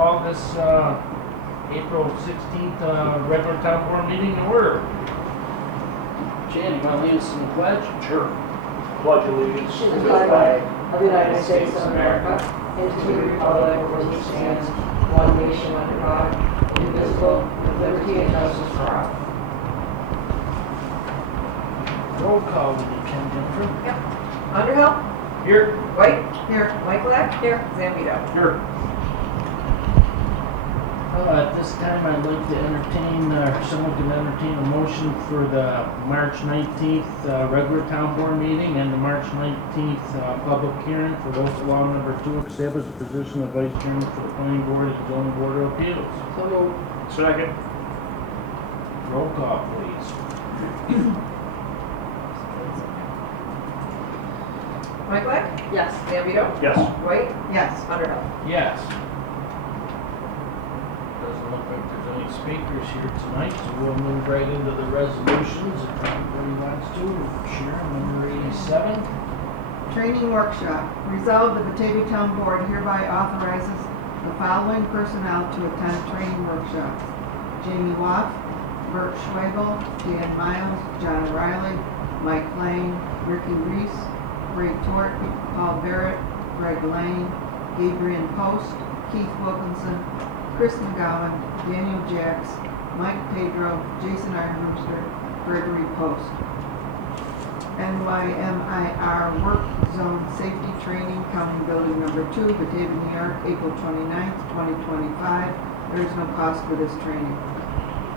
call this April 16th regular town board meeting to order. Jan, you want to lead us in the pledge? Sure. Pledge allegiance To to the the flag flag of the United States of America and to the republic for which it stands, one nation under God, indivisible, with liberty and justice for all. Roll call with you, Ken Jennifer. Underhill, Here. White, here, Michaelak, here, Zambito. Here. At this time, I'd like to entertain, someone can entertain a motion for the March 19th regular town board meeting and the March 19th public hearing for local law number 2, establish the position of vice chairman for the planning board at the zoning board of appeals. So moved. Second. Roll call, please. Michaelak, Yes. Zambito, Yes. White, yes, Underhill. Yes. Doesn't look like there's any speakers here tonight, so we'll move right into the resolutions if anybody wants to. Sharon, number 87. Training workshop. Resolved, the Batavia Town Board hereby authorizes the following personnel to attend training workshops: Jamie Waff, Bert Schwabel, Dan Miles, John Riley, Mike Lane, Ricky Reese, Ray Tort, Paul Barrett, Greg Lane, Adrian Post, Keith Wilkinson, Chris McGowan, Daniel Jacks, Mike Pedro, Jason Armbruster, Gregory Post. NYMIR Work Zone Safety Training, County Building Number 2, Batavia, New York, April 29th, 2025. There is no cost for this training.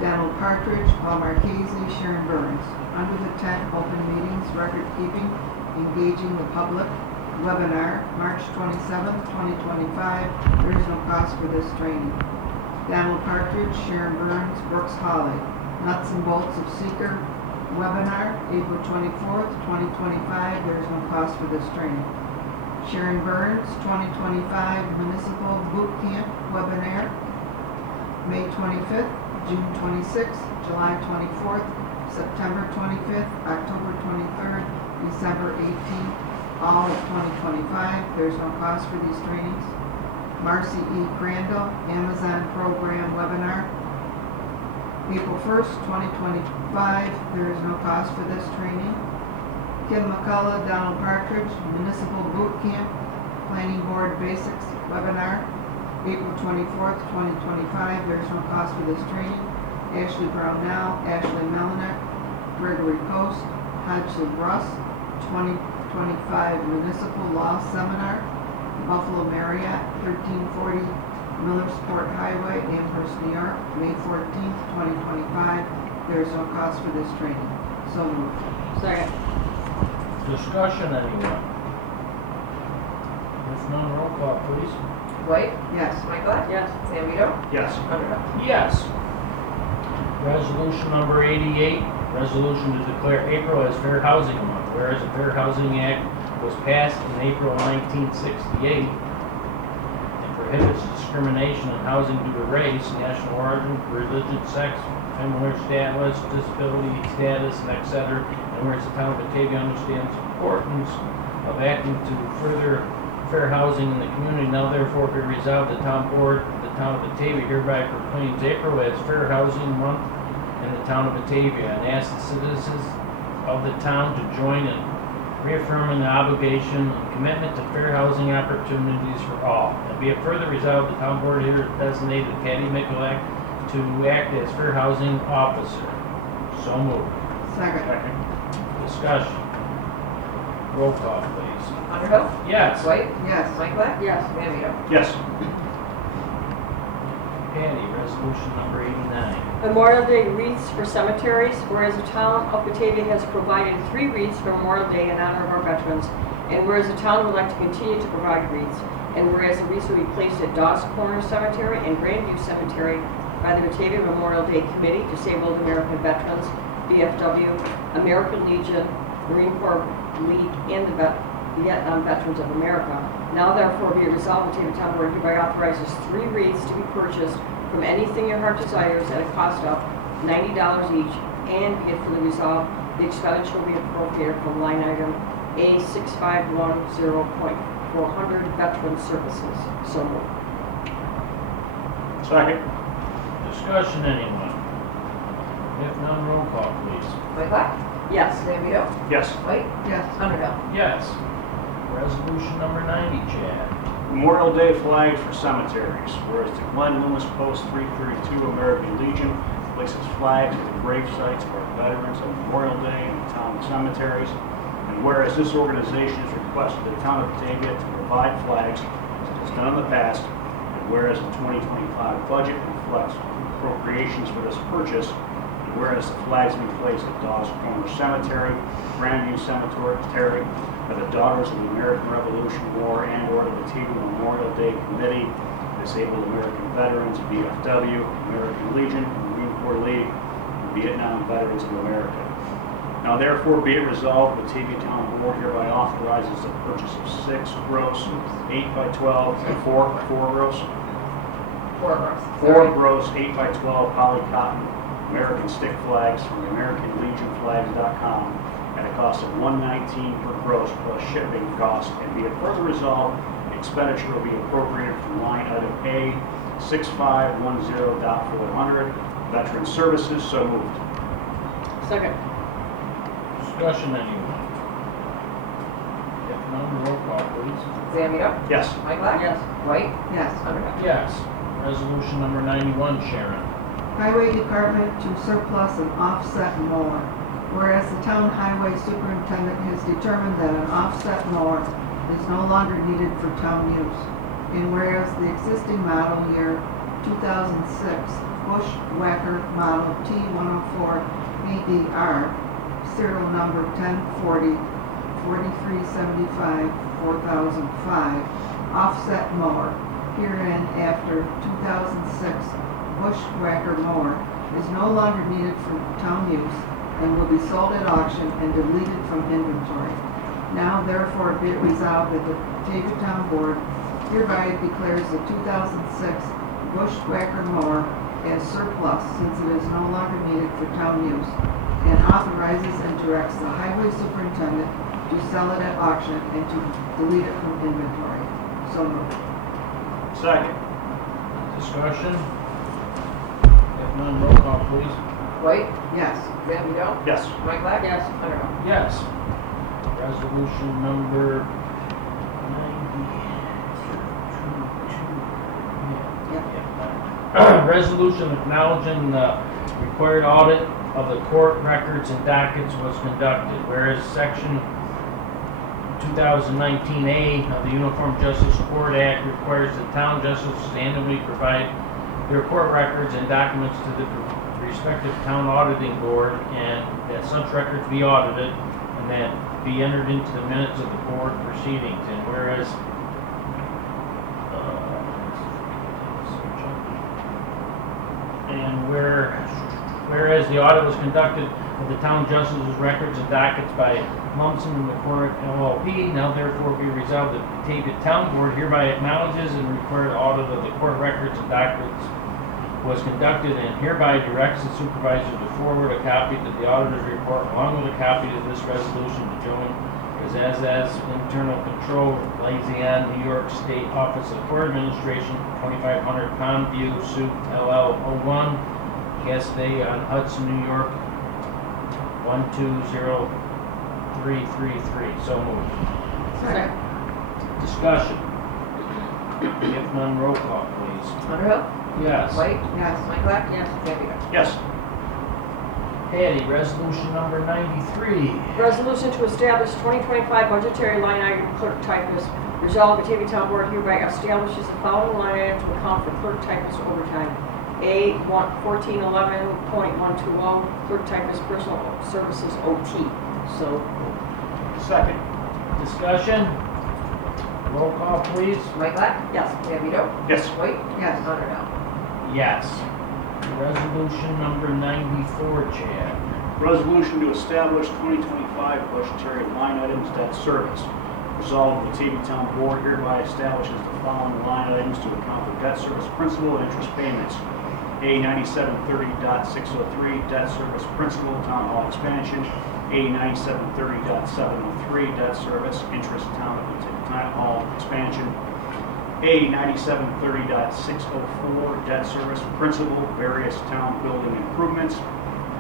Donald Partridge, Paul Marchese, Sharon Burns. Under the tent, open meetings, record keeping, engaging the public, webinar, March 27th, 2025. There is no cost for this training. Donald Partridge, Sharon Burns, Brooks Hawley. Nuts and bolts of seeker, webinar, April 24th, 2025. There is no cost for this training. Sharon Burns, 2025 Municipal Boot Camp webinar, May 25th, June 26th, July 24th, September 25th, October 23rd, December 18th, all of 2025. There's no cost for these trainings. Marcy E. Crandall, Amazon Program webinar, April 1st, 2025. There is no cost for this training. Kim McCullough, Donald Partridge, Municipal Boot Camp, Planning Board Basics webinar, April 24th, 2025. There is no cost for this training. Ashley Brownell, Ashley Melinek, Gregory Post, Hodgson Russ, 2025 Municipal Law Seminar, Buffalo Marriott, 1340 Millersport Highway, Amherst, New York, May 14th, 2025. There is no cost for this training. So moved. Second. Discussion, anyone? If none, roll call, please. White, Yes. Michaelak, Yes. Zambito, Yes. Underhill. Yes. Resolution number 88, resolution to declare April as Fair Housing Month. Whereas the Fair Housing Act was passed in April 1968 and prohibits discrimination in housing due to race, national origin, religion, sex, family status, disability status, and etc. And whereas the town of Batavia understands the importance of acting to further fair housing in the community, now therefore be resolved, the town board of the town of Batavia hereby proclaims April as Fair Housing Month in the town of Batavia and asks the citizens of the town to join in reaffirming the obligation and commitment to fair housing opportunities for all. And be it further resolved, the town board here designated Patty Mikulak to act as fair housing officer. So moved. Second. Second. Discussion. Roll call, please. Underhill, Yes. White, Yes. Michaelak, Yes. Zambito. Yes. Patty, resolution number 89. Memorial Day wreaths for cemeteries. Whereas the town of Batavia has provided 3 wreaths for Memorial Day in honor of our veterans, and whereas the town would like to continue to provide wreaths, and whereas the wreaths will be placed at Daws Corner Cemetery and Grandview Cemetery by the Batavia Memorial Day Committee, Disabled American Veterans, BFW, American Legion, Marine Corps League, and the Vietnam Veterans of America. Now therefore be it resolved, Batavia Town Board hereby authorizes 3 wreaths to be purchased from anything your heart desires at a cost of $90 each, and be it further resolved, the expenditure will be appropriated from line item A6510.400 Veteran Services. So moved. Second. Discussion, anyone? If none, roll call, please. Whitewell? Yes. Zambito? Yes. White? Yes. Underhill? Yes. Resolution number 90, Chad. Memorial Day flags for cemeteries. Whereas the Glen Loomis Post 332 American Legion places flags at the grave sites of our veterans on Memorial Day in the town cemeteries. And whereas this organization has requested the town of Batavia to provide flags as done in the past, and whereas the 2025 budget reflects appropriations for this purchase, and whereas the flags be placed at Daws Corner Cemetery, Grandview Cemetery, by the Daughters of the American Revolution War and/or the Batavia Memorial Day Committee, Disabled American Veterans, VFW, American Legion, Marine Corps League, and Vietnam Veterans of America. Now therefore be it resolved, the Batavia Town Board hereby authorizes the purchase of 6 gross 8x12, 4 gross, 4 gross. 4 gross 8x12 poly cotton American stick flags from AmericanLegionFlags.com at a cost of $119 per gross plus shipping cost, and be it further resolved, expenditure will be appropriated from line item A 6510.400 Veteran Services. So moved. Second. Discussion, anyone? If none, roll call, please. Zambito? Yes. Whitewell? Yes. White? Yes. Underhill? Yes. Resolution number 91, Sharon. Highway Department to surplus an offset mower. Whereas the town highway superintendent has determined that an offset mower is no longer needed for town use. And whereas the existing model year 2006 Bushwhacker model T104 BDR, serial number 1040 4375 4005, offset mower, herein after 2006 Bushwhacker mower, is no longer needed for town use and will be sold at auction and deleted from inventory. Now therefore be it resolved that the Batavia Town Board hereby declares the 2006 Bushwhacker mower as surplus since it is no longer needed for town use, and authorizes and directs the highway superintendent to sell it at auction and to delete it from inventory. So moved. Second. Discussion? If none, roll call, please. White? Yes. Zambito? Yes. Whitewell? Yes. Underhill? Yes. Resolution number 90. Resolution acknowledging the required audit of the court records and dockets was conducted, whereas section 2019A of the Uniform Justice Court Act requires the town justices to annually provide their court records and documents to the respective town auditing board, and that such records be audited and that be entered into the minutes of the board proceedings. And whereas whereas the audit was conducted of the town justice's records and dockets by Munson and McCormick LLP, now therefore be resolved that the Batavia Town Board hereby acknowledges and required audit of the court records and dockets was conducted, and hereby directs the supervisor to forward a copy of the auditor's report along with a copy of this resolution to join as internal control liaison, New York State Office of Court Administration, 2500 Pond View, Suite LL 01, Guest Day on Hudson, New York, 120333. So moved. Second. Discussion. If none, roll call, please. Underhill? Yes. White? Yes. Whitewell? Yes. Zambito? Yes. Patty, resolution number 93. Resolution to establish 2025 budgetary line item clerk typist. Resolved, Batavia Town Board hereby establishes the following line item to account for clerk typist overtime. A 1411.120, clerk typist personal services OT. So, Second. Discussion. Roll call, please. Whitewell? yes. Zambito? Yes. White? Yes. Underhill? Yes. Resolution number 94, Chad. Resolution to establish 2025 budgetary line items debt service. Resolved, the Batavia Town Board hereby establishes the following line items to account for debt service principal and interest payments. A 9730.603 debt service principal town hall expansion. A 9730.703 debt service interest town hall expansion. A A 9730.604, debt service principal, various town building improvements.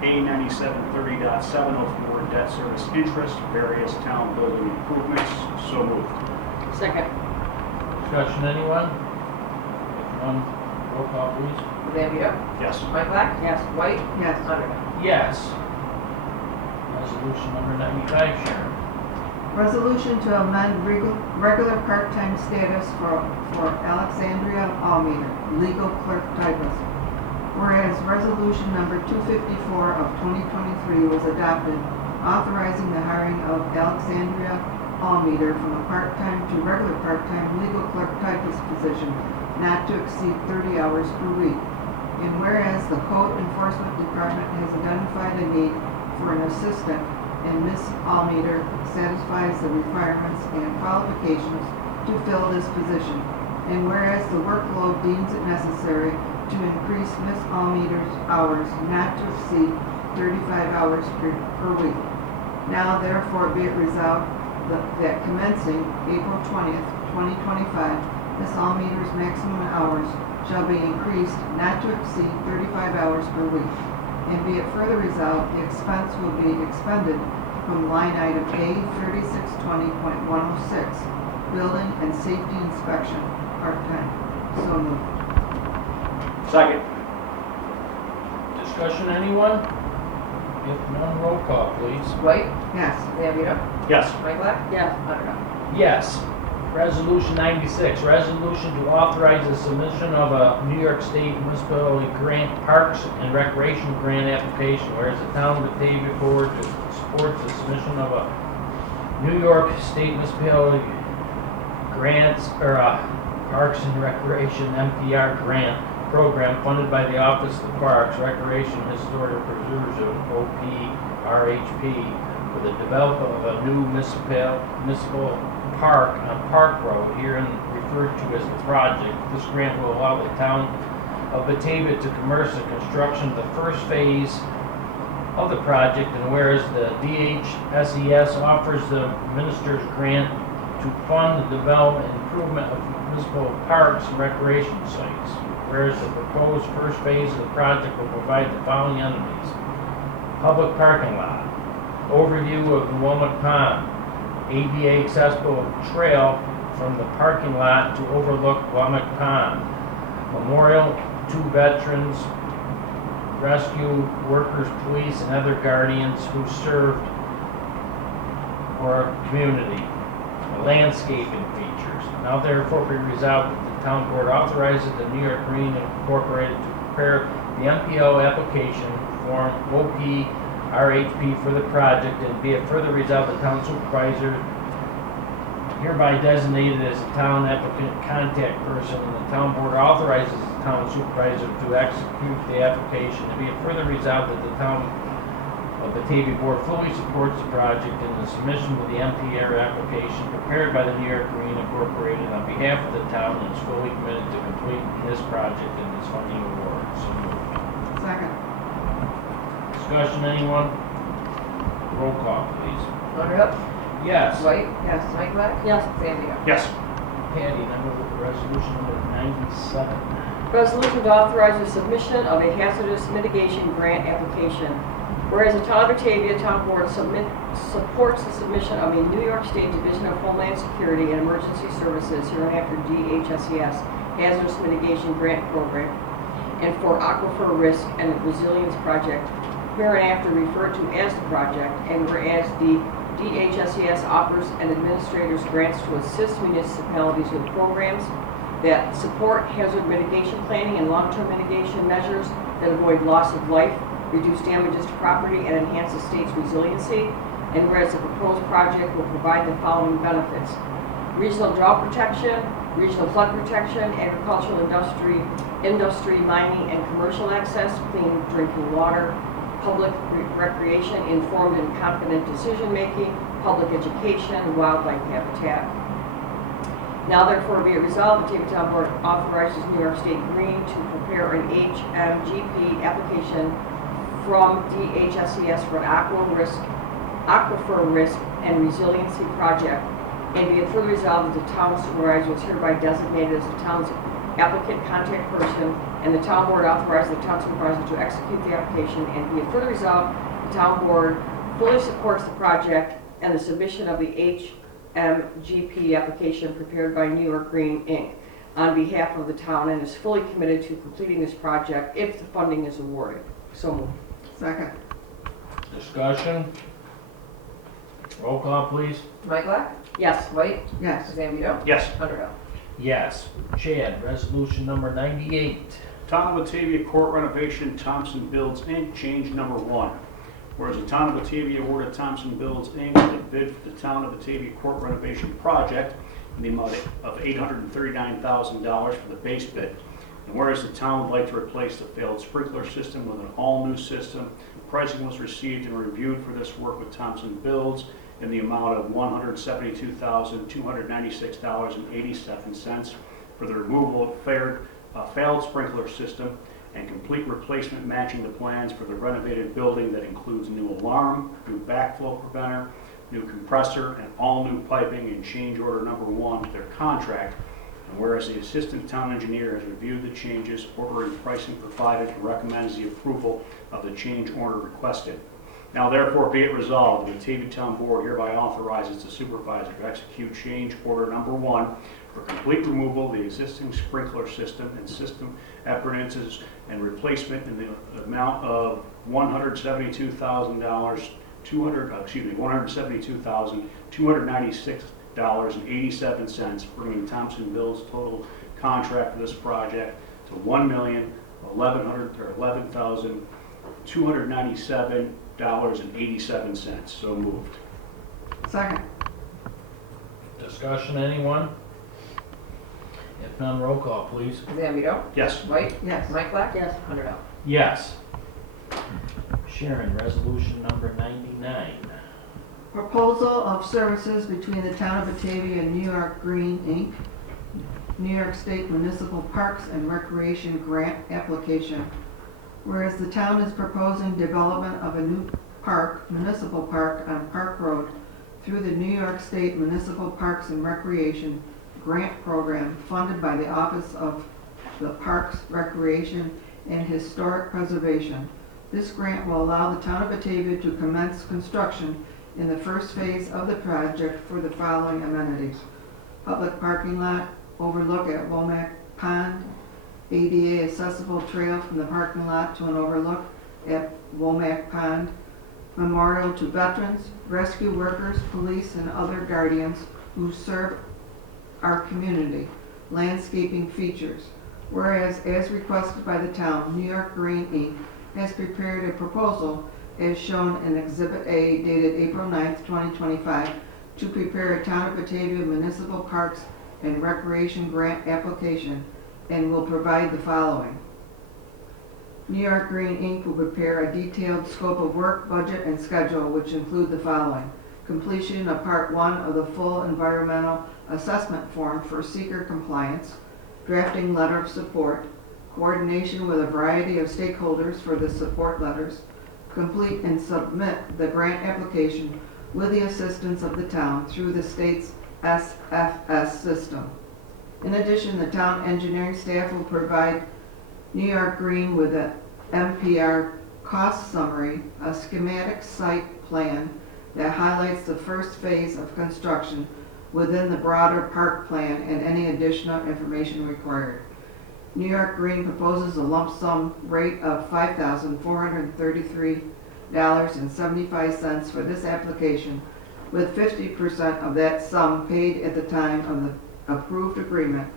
A 9730.704, debt service interest, various town building improvements. So moved. Second. Discussion, anyone? If none, roll call please. Zambito, Yes. Mike, Yes. White, Yes. Underhill. Yes. Resolution number 95, Sharon. Resolution to amend regular part-time status for Alexandria Almeida, legal clerk typist. Whereas resolution number 254 of 2023 was adopted, authorizing the hiring of Alexandria Almeida from a part-time to regular part-time legal clerk typist position not to exceed 30 hours per week. And whereas the Code Enforcement Department has identified a need for an assistant, and Ms. Almeida satisfies the requirements and qualifications to fill this position. And whereas the workload deems it necessary to increase Ms. Almeida's hours not to exceed 35 hours per week. Now therefore be it resolved that commencing April 20th, 2025, Ms. Almeida's maximum hours shall be increased not to exceed 35 hours per week. And be it further resolved, the expense will be expended from line item A 3620.106, building and safety inspection, part-time. So moved. Second. Discussion, anyone? If none, roll call please. White, Yes. Zambito, Yes. Mike, Yes. Underhill. Yes. Resolution 96, resolution to authorize the submission of a New York State Municipality Grant Parks and Recreation Grant application, whereas the town of Batavia Board supports the submission of a New York State Municipality Grants, or Parks and Recreation MPR grant program funded by the Office of Parks, Recreation, and Historic Preservation, OPRHP, for the development of a new municipal park on Park Road, herein referred to as the project. This grant will allow the town of Batavia to commence the construction of the first phase of the project, and whereas the DHSES offers the minister's grant to fund the development and improvement of municipal parks and recreation sites. Whereas the proposed first phase of the project will provide the following amenities: public parking lot, overview of the Wilmot Pond, ADA accessible trail from the parking lot to overlook Wilmot Pond, memorial to veterans, rescue workers, police, and other guardians who served our community, landscaping features. Now therefore be resolved that the town board authorizes the New York Marine Incorporated to prepare the MPO application form OPRHP for the project, and be it further resolved the town supervisor hereby designated as the town applicant contact person, and the town board authorizes the town supervisor to execute the application. To be it further resolved that the town of Batavia Board fully supports the project and the submission of the MPR application prepared by the New York Marine Incorporated on behalf of the town, and is fully committed to completing this project and its funding award. So moved. Second. Discussion, anyone? Roll call, please. Underhill, Yes. White, Yes. Mike, Yes. Zambito. Yes. Patty, number resolution number 97. Resolution to authorize the submission of a hazardous mitigation grant application. Whereas the town of Batavia Town Board supports the submission of a New York State Division of Homeland Security and Emergency Services, hereinafter DHSES, hazardous mitigation grant program, and for aquifer risk and resilience project, hereinafter referred to as the project, and whereas the DHSES offers and administers grants to assist municipalities with programs that support hazard mitigation planning and long-term mitigation measures that avoid loss of life, reduce damages to property, and enhance the state's resiliency. And whereas the proposed project will provide the following benefits: regional drought protection, regional flood protection, agricultural industry, mining and commercial access, clean drinking water, public recreation, informed and confident decision-making, public education, wildlife habitat. Now therefore be it resolved, the Batavia Town Board authorizes New York State Green to prepare an HMGP application from DHSES for aquifer risk and resiliency project, And be it further resolved that the town supervisor is hereby designated as the town's applicant contact person, and the town board authorizes the town supervisor to execute the application. And be it further resolved, the town board fully supports the project and the submission of the HMGP application prepared by New York Green, Inc. on behalf of the town, and is fully committed to completing this project if the funding is awarded. So moved. Second. Discussion? Roll call, please. Michaelak, Yes. White, Yes. Zambito, Yes. Underhill. Yes. Chad, resolution number 98. Town of Batavia Court Renovation, Thompson Builds, Inc., change number 1. Whereas the Town of Batavia awarded Thompson Builds, Inc. the bid for the Town of Batavia Court Renovation Project in the amount of $839,000 for the base bid. And whereas the town would like to replace the failed sprinkler system with an all-new system, pricing was received and reviewed for this work with Thompson Builds in the amount of $172,296.87 for the removal of failed sprinkler system and complete replacement matching the plans for the renovated building that includes new alarm, new backflow preventer, new compressor, and all new piping, and change order number 1 to their contract. And whereas the assistant town engineer has reviewed the changes, ordering pricing provided, and recommends the approval of the change order requested. Now therefore be it resolved, the Batavia Town Board hereby authorizes the supervisor to execute change order number 1 for complete removal of the existing sprinkler system and system appurtenances and replacement in the amount of $172,296.87, bringing Thompson Build's total contract for this project to $1,011,297.87. So moved. Second. Discussion, anyone? If none, roll call, please. Zambito, Yes. White, Yes. Michaelak, Yes. Underhill. Yes. Sharon, resolution number 99. Proposal of services between the Town of Batavia and New York Green, Inc., New York State Municipal Parks and Recreation Grant Application. Whereas the town is proposing development of a new park, municipal park on Park Road through the New York State Municipal Parks and Recreation Grant Program funded by the Office of the Parks, Recreation, and Historic Preservation. This grant will allow the Town of Batavia to commence construction in the first phase of the project for the following amenities: public parking lot, overlook at Womack Pond, ADA accessible trail from the parking lot to an overlook at Womack Pond, memorial to veterans, rescue workers, police, and other guardians who serve our community, landscaping features. Whereas, as requested by the town, New York Green, Inc. has prepared a proposal as shown in Exhibit A dated April 9th, 2025, to prepare a Town of Batavia Municipal Parks and Recreation Grant application, and will provide the following. New York Green, Inc. will prepare a detailed scope of work, budget, and schedule, which include the following: completion of Part 1 of the full environmental assessment form for seeker compliance, drafting letter of support, coordination with a variety of stakeholders for the support letters, complete and submit the grant application with the assistance of the town through the state's SFS system. In addition, the town engineering staff will provide New York Green with a MPR cost summary, a schematic site plan that highlights the first phase of construction within the broader park plan and any additional information required. New York Green proposes a lump sum rate of $5,433.75 for this application, with 50% of that sum paid at the time of the approved agreement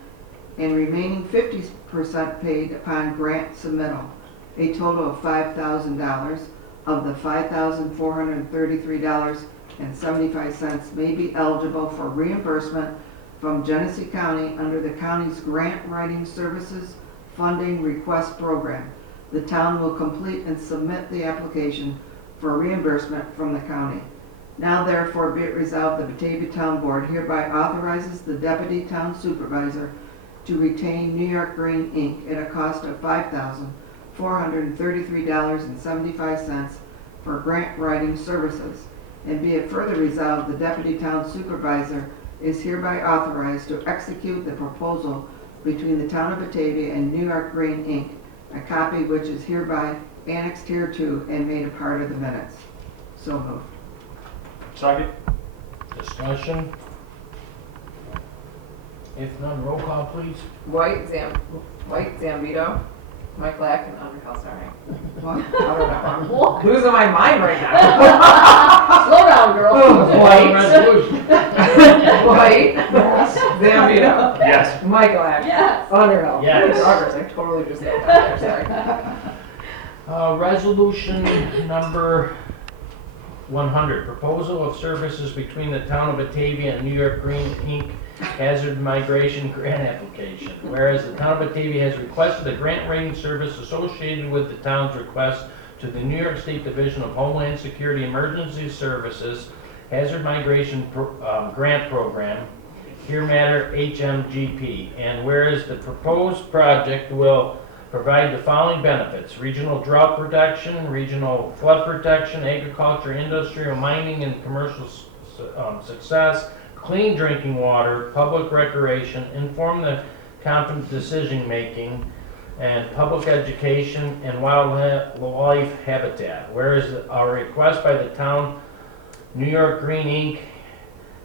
and remaining 50% paid upon grant submittal. A total of $5,000 of the $5,433.75 may be eligible for reimbursement from Genesee County under the county's Grant Writing Services Funding Request Program. The town will complete and submit the application for reimbursement from the county. Now therefore be it resolved, the Batavia Town Board hereby authorizes the Deputy Town Supervisor to retain New York Green, Inc. at a cost of $5,433.75 for grant writing services. And be it further resolved, the Deputy Town Supervisor is hereby authorized to execute the proposal between the Town of Batavia and New York Green, Inc., a copy which is hereby annexed hereto and made a part of the minutes. So moved. Second. Discussion? If none, roll call, please. White, Zambito, Mike Black, and Underhill, sorry. What? I don't know, I'm losing my mind right now. Slow down, girl. White. Resolution. White, Zambito, Yes. Mike Black, Yes. Underhill. Yes. Progress, I totally just said that there, sorry. Resolution number 100, proposal of services between the Town of Batavia and New York Green, Inc. Hazard Migration Grant Application. Whereas the Town of Batavia has requested a grant writing service associated with the town's request to the New York State Division of Homeland Security Emergency Services Hazard Migration Grant Program, here matter HMGP. And whereas the proposed project will provide the following benefits: regional drought protection, regional flood protection, agriculture, industrial, mining, and commercial success, clean drinking water, public recreation, inform the confident decision-making, and public education and wildlife habitat. Whereas our request by the town, New York Green, Inc.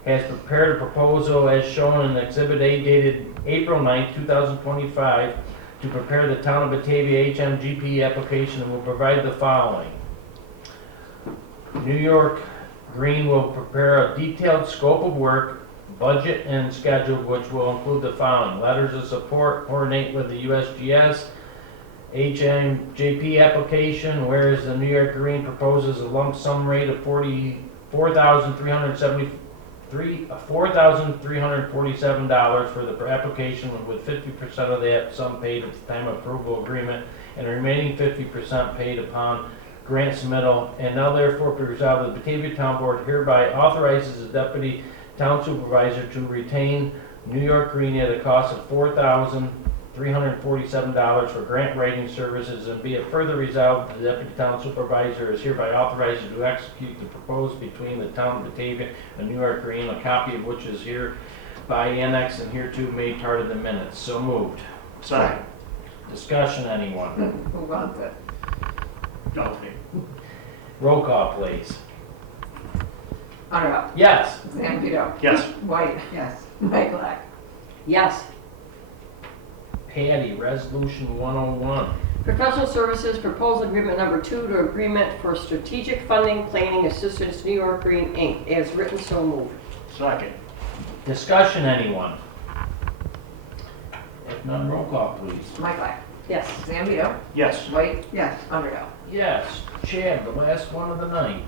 has prepared a proposal as shown in Exhibit A dated April 9, 2025, to prepare the Town of Batavia HMGP application and will provide the following. New York Green will prepare a detailed scope of work, budget, and schedule, which will include the following: letters of support, coordinate with the USGS, HMJP application, whereas the New York Green proposes a lump sum rate of $4,347 for the application, with 50% of that sum paid at the time of approval agreement, and the remaining 50% paid upon grant submittal. And now therefore be resolved that the Batavia Town Board hereby authorizes the Deputy Town Supervisor to retain New York Green at a cost of $4,347 for grant writing services, and be it further resolved that the Deputy Town Supervisor is hereby authorized to execute the proposed between the Town of Batavia and New York Green, a copy of which is hereby annexed and hereto made part of the minutes. So moved. Second. Discussion, anyone? Who wants it? No. Roll call, please. Underhill, Yes. Zambito, Yes. White, Yes. Mike Black. Yes. Patty, Resolution 101. Professional Services Proposal Agreement Number 2 to Agreement for Strategic Funding Planning Assistance, New York Green, Inc. As written, so moved. Second. Discussion, anyone? If none, roll call, please. Mike Black, Yes. Zambito, Yes. White, Yes. Underhill. Yes. Chad, the last one of the night.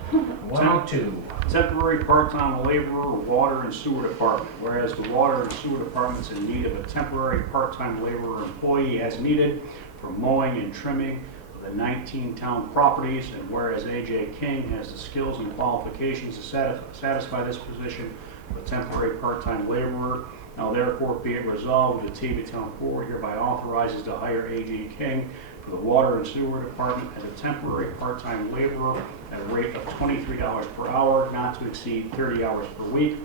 102. Temporary part-time laborer, water and sewer department. Whereas the water and sewer department's in need of a temporary part-time laborer employee as needed for mowing and trimming of the 19 town properties, and whereas AJ King has the skills and qualifications to satisfy this position of a temporary part-time laborer. Now therefore be it resolved, the Batavia Town Board hereby authorizes to hire AJ King for the water and sewer department as a temporary part-time laborer at a rate of $23 per hour, not to exceed 30 hours per week,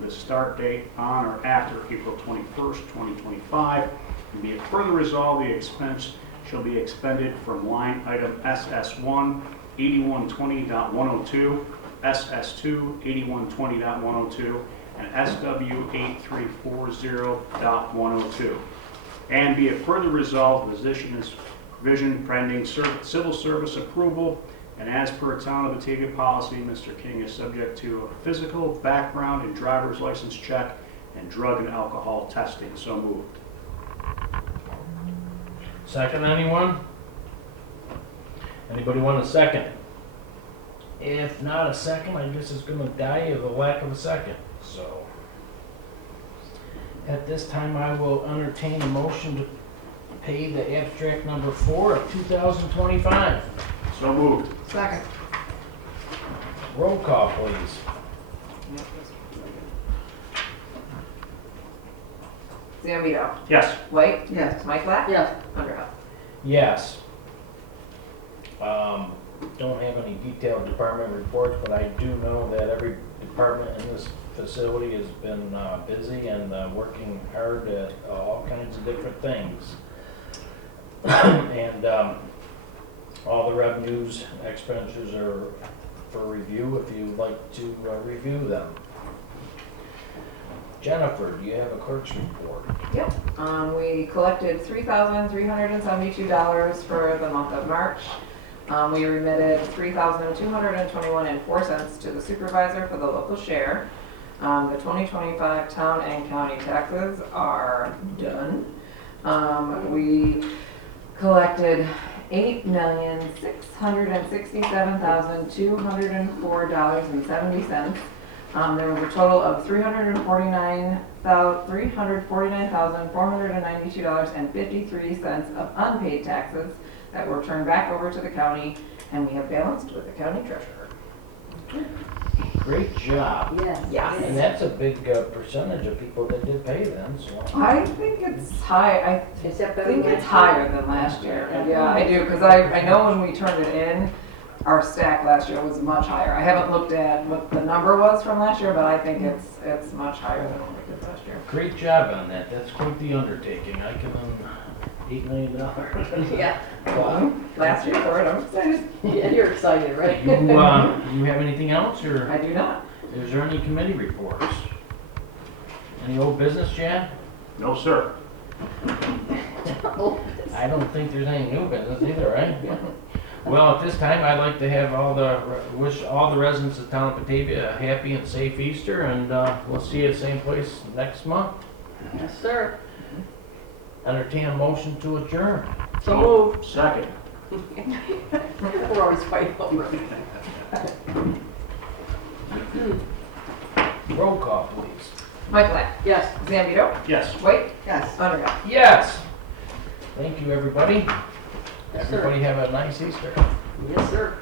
with a start date on or after April 21st, 2025. And be it further resolved, the expense shall be expended from line item SS1 8120.102, SS2 8120.102, and SW 8340.102. And be it further resolved, the position is provision pending civil service approval, and as per Town of Batavia policy, Mr. King is subject to a physical, background, and driver's license check and drug and alcohol testing. So moved. Second, anyone? Anybody want a second? If not a second, I guess it's going to die of the lack of a second. So, at this time, I will entertain a motion to pay the abstract number 4 of 2025. So moved. Second. Roll call, please. Zambito, Yes. White, Yes. Mike Black, Yes. Underhill. Yes. Don't have any detailed department reports, but I do know that every department in this facility has been busy and working hard at all kinds of different things. And all the revenues, expenditures are for review if you'd like to review them. Jennifer, do you have a clerk's report? Yep. We collected $3,372 for the month of March. We remitted $3,221.04 to the supervisor for the local share. The 2025 town and county taxes are done. We collected $8,667,204.70. There was a total of $349,492.53 of unpaid taxes that were turned back over to the county, and we have balanced with the county treasurer. Great job. Yes. And that's a big percentage of people that did pay then, so. I think it's high. Is that I better think than it's last higher than last year. Yeah, I do, because I know when we turned it in, our stack last year was much higher. I haven't looked at what the number was from last year, but I think it's much higher than what we did last year. Great job on that. That's quite the undertaking. I can, $8 million. Yeah. Wow. Last year for it, I'm excited. Yeah, you're excited, right? You have anything else, or I do not. is there any committee reports? Any old business, Jan? No, sir. I don't think there's any new business either, right? Well, at this time, I'd like to have wish all the residents of town of Batavia a happy and safe Easter, and we'll see you at the same place next month. Yes, sir. Entertain a motion to adjourn. So moved. Second. We're always fighting over it. Roll call, please. Michael, Yes. Zambito, Yes. White, Yes. Underhill. Yes. Thank you, everybody. Yes, sir. Everybody have a nice Easter. Yes, sir.